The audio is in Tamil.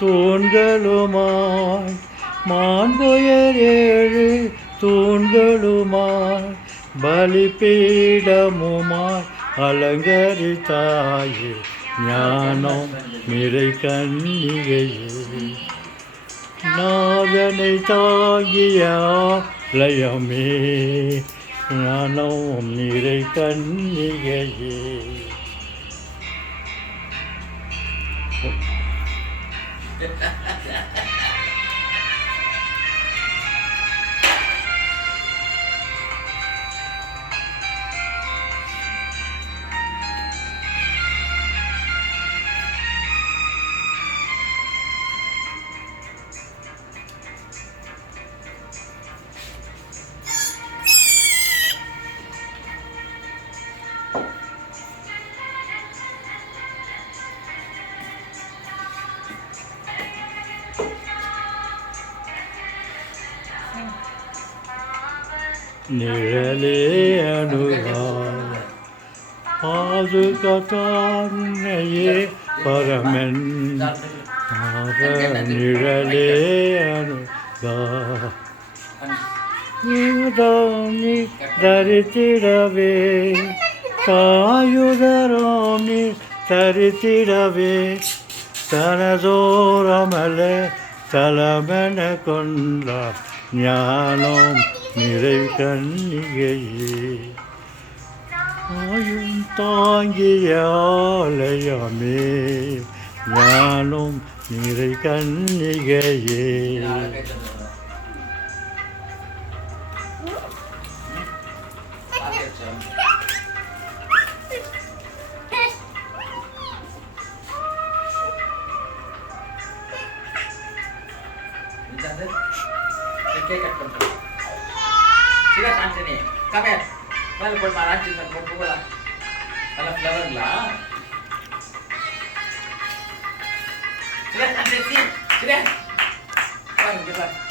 தூண்களுமாய் மாண்புயர் ஏழு தூண்களுமாய் பலிபீடமுமாய் அலங்கரித்தாயே ஞானம் நிறை கன்னிகையே நாதனை தாங்கிய ஆலயமே ஞானம் நிறை கன்னிகையே. நிழலே அனுராய் பாதுகாத்தானையே பரமன் நிழலே அனுராணி தரித்திடவே காயுதராணி தரித்திடவே தனதோரமல தலமென கொண்டார் ஞானம் நிறை கன்னிகையே ஆயும் தாங்கிய ஆலயமே ஞானம் நிறை கன்னிகையே. Sila cantik nih, kamer. Mana buat marah cuma buat bola. Kalau flower lah. Sila cantik sih, sila. Mana kita?